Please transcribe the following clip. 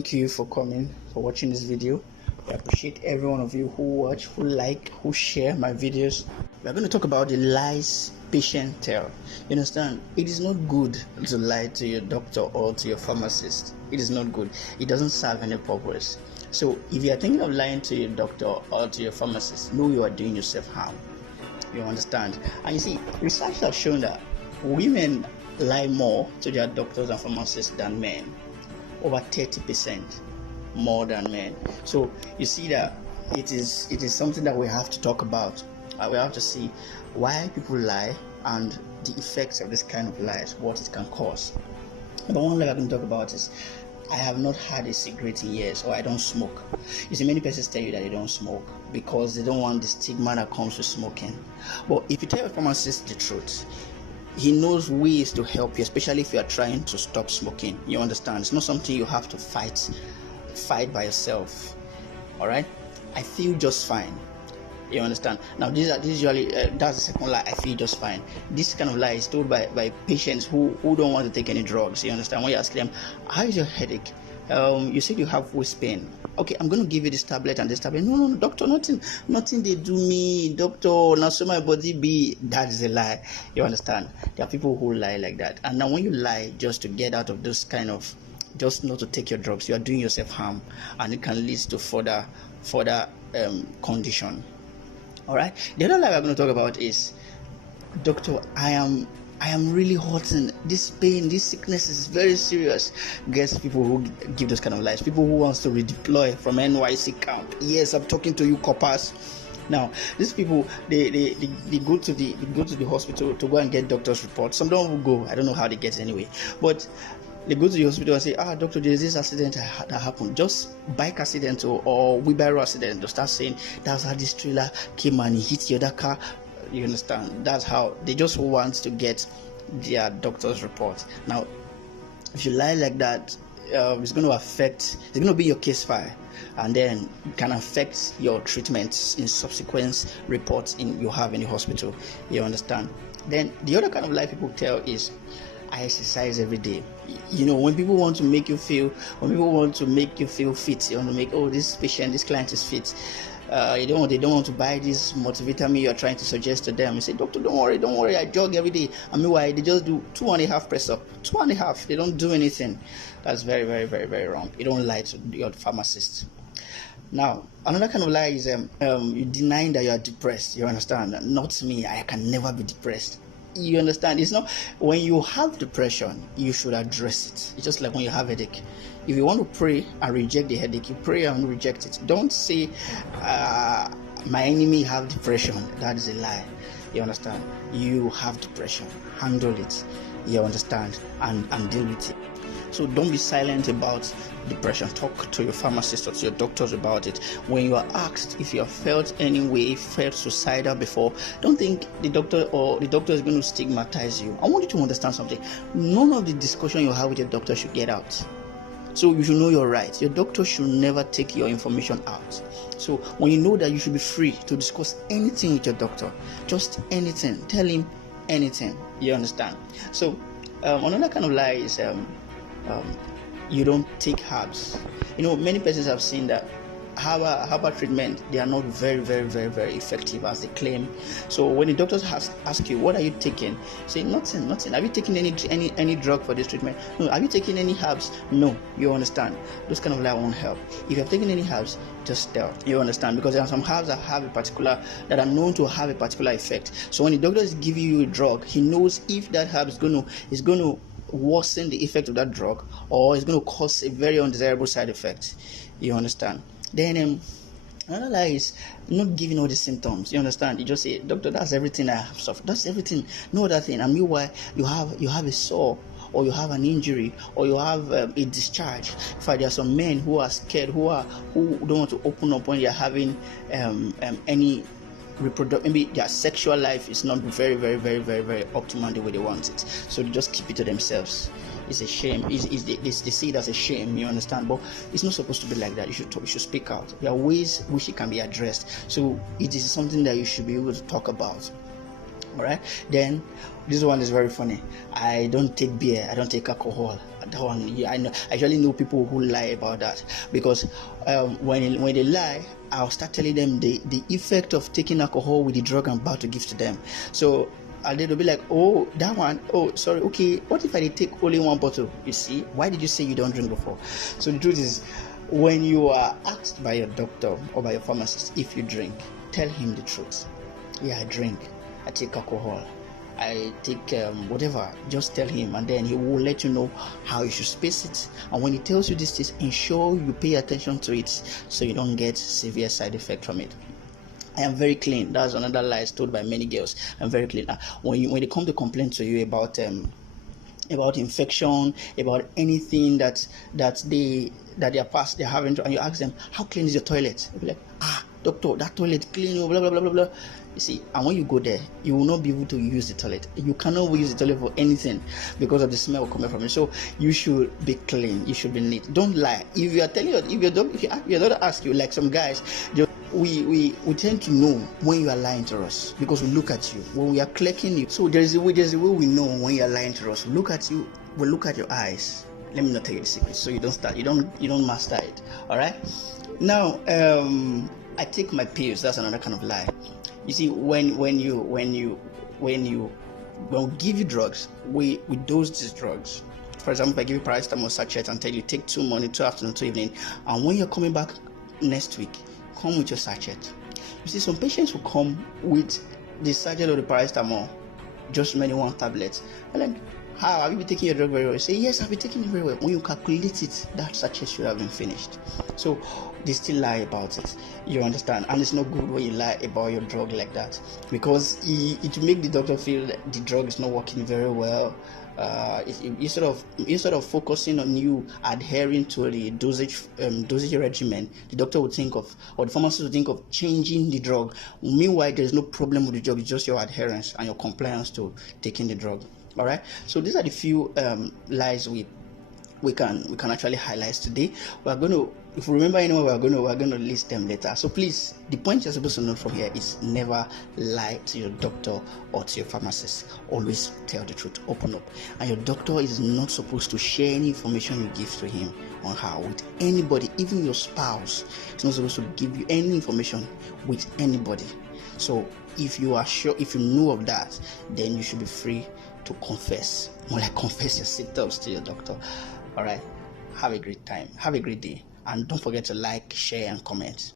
Thank you for watching this video. I appreciate every one of you who watch, who like, who share my videos. We're going to talk about the lies patients tell. You understand? It is not good to lie to your doctor or to your pharmacist. It is not good. It doesn't serve any purpose. So if you are thinking of lying to your doctor or to your pharmacist, know you are doing yourself harm. You understand? And you see, research has shown that women lie more to their doctors and pharmacists than men. Over 30% more than men. So you see that it is something that we have to talk about. We have to see why people lie and the effects of this kind of lies, what it can cause. But one thing I can talk about is I have not had a cigarette in years, or I don't smoke. You see, many persons tell you that they don't smoke because they don't want the stigma that comes with smoking. But if you tell a pharmacist the truth, he knows ways to help you, especially if you are trying to stop smoking. You understand? It's not something you have to fight by yourself. All right? I feel just fine. You understand? Now, this usually that's the second lie. I feel just fine. This kind of lie is told by patients who don't want to take any drugs. You understand? When you ask them, how is your headache? You said you have waist pain. Okay, I'm going to give you this tablet and this tablet. No, doctor, nothing they do me, doctor. Now so my body be. That is a lie. You understand? There are people who lie like that. And now when you lie just to get out of this kind of, just not to take your drugs, you are doing yourself harm, and it can lead to further condition. All right. The other lie we're going to talk about is, doctor, I am really hurting. This pain, this sickness is very serious. Guess people who give those kind of lies. People who wants to redeploy from NYC camp. Yes, I'm talking to you, coppers. Now, these people they go to the hospital to go and get doctor's reports. Some don't go. I don't know how they get it anyway. But they go to the hospital and say, doctor, there's this accident that happened. Just bike accident or wheelbarrow accident. They'll start saying that's how this trailer came and it hit the other car. You understand? That's how they just want to get their doctor's report. Now, if you lie like that, it's going to be your case file, and then it can affect your treatments in subsequent reports you have in the hospital. You understand? Then the other kind of lie people tell is, I exercise every day. You know, when people want to make you feel fit, you want to make, this client is fit. They don't want to buy this multivitamin you are trying to suggest to them. You say, doctor, don't worry, I jog every day. And meanwhile, they just do 2.5 press up. 2.5, they don't do anything. That's very, very, very, very wrong. You don't lie to your pharmacist. Now, another kind of lie is you denying that you are depressed. You understand? Not me, I can never be depressed. You understand? It's not, when you have depression, you should address it. It's just like when you have a headache. If you want to pray and reject the headache, you pray and reject it. Don't say, my enemy have depression. That is a lie. You understand? You have depression. Handle it. You understand? And deal with it. So don't be silent about depression. Talk to your pharmacist or to your doctors about it. When you are asked if you have felt suicidal before, don't think the doctor is going to stigmatize you. I want you to understand something. None of the discussion you have with your doctor should get out. So you should know your rights. Your doctor should never take your information out. So when you know that, you should be free to discuss anything with your doctor. Just anything. Tell him anything. You understand? So another kind of lie is you don't take herbs. You know, many persons have seen that herbal treatment, they are not very, very, very, very effective as they claim. So when the doctors ask you, what are you taking? Say, nothing. Have you taken any drug for this treatment? No. Have you taken any herbs? No. You understand? Those kind of lies won't help. If you have taken any herbs, just tell. You understand? Because there are some herbs that are known to have a particular effect. So when the doctor is giving you a drug, he knows if that herb is going to worsen the effect of that drug, or it's going to cause a very undesirable side effect. You understand? Then another lie is not giving all the symptoms. You understand? You just say, doctor, that's everything I have suffered. That's everything. No other thing. And meanwhile, you have a sore, or you have an injury, or you have a discharge. In fact, there are some men who are scared, who don't want to open up when they are having any maybe their sexual life is not very, very, very, very, very optimal the way they want it. So they just keep it to themselves. It's a shame. They see it as a shame. You understand? But it's not supposed to be like that. You should speak out. There are ways which it can be addressed. So it is something that you should be able to talk about. All right. Then this one is very funny. I don't take beer. I don't take alcohol. That one, yeah, I know. I actually know people who lie about that, because when they lie, I'll start telling them the effect of taking alcohol with the drug I'm about to give to them. So they'll be like, oh, that one, oh, sorry, okay, what if I take only one bottle? You see, why did you say you don't drink before? So the truth is, when you are asked by your doctor or by your pharmacist if you drink, tell him the truth. Yeah, I drink. I take alcohol. I take whatever. Just tell him, and then he will let you know how you should space it. And when he tells you this, ensure you pay attention to it so you don't get severe side effect from it. I am very clean. That's another lie told by many girls. I'm very clean. When they come to complain to you about infection, about anything that they're having, and you ask them, how clean is your toilet? They'll be like, doctor, that toilet clean, blah blah blah blah blah. You see, and when you go there, you will not be able to use the toilet. You cannot use the toilet for anything because of the smell coming from it. So you should be clean. You should be neat. Don't lie. If you are telling if your daughter asks you, like some guys, we tend to know when you are lying to us because we look at you when we are clicking you. So there's a way we know when you are lying to us. We look at you. We look at your eyes. Let me not tell you the secret, so you don't start. You don't master it. All right. Now, I take my pills. That's another kind of lie. You see, when we give you drugs, we dose these drugs. For example, if I give you paracetamol sachet and tell you take 2 morning, 2 afternoon, 2 evening, and when you're coming back next week, come with your sachet. You see, some patients will come with the sachet of the paracetamol, just remaining 1 tablet, and then, how have you been taking your drug very well? You say, yes, I've been taking it very well. When you calculate it, that sachet should have been finished. So they still lie about it. You understand? And it's not good when you lie about your drug like that, because it will make the doctor feel that the drug is not working very well. Instead of focusing on you adhering to the dosage regimen, the doctor would think of, or the pharmacist would think of changing the drug. Meanwhile, there is no problem with the drug. It's just your adherence and your compliance to taking the drug. All right. So these are the few lies we can actually highlight today. We're going to, if we remember anyone, we're going to list them later. So please, the point you're supposed to know from here is never lie to your doctor or to your pharmacist. Always tell the truth, open up. And your doctor is not supposed to share any information you give to him on her with anybody, even your spouse. It's not supposed to give you any information with anybody. So if you are sure, if you know of that, then you should be free to confess, more like confess your symptoms to your doctor. All right. Have a great time. Have a great day. And don't forget to like, share, and comment.